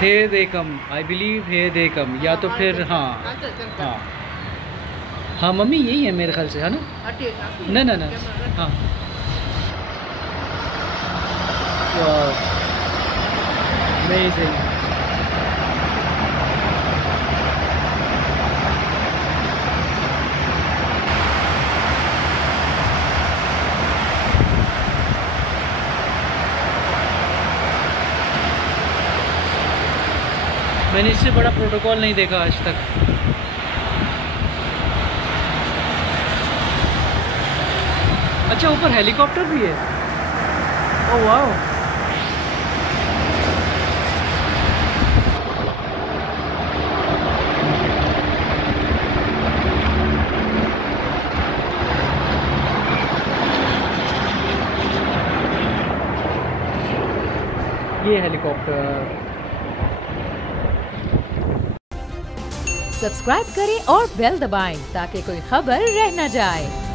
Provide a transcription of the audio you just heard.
here they come, I believe here they come, या तो फिर हाँ हाँ हाँ मम्मी यही है मेरे ख्याल से, है ना? ना ना ना हाँ अमेजिंग। मैंने इससे बड़ा प्रोटोकॉल नहीं देखा आज तक। अच्छा ऊपर हेलीकॉप्टर भी है, ओह वाह। ये हेलीकॉप्टर। सब्सक्राइब करें और बेल दबाएं ताकि कोई खबर रह न जाए।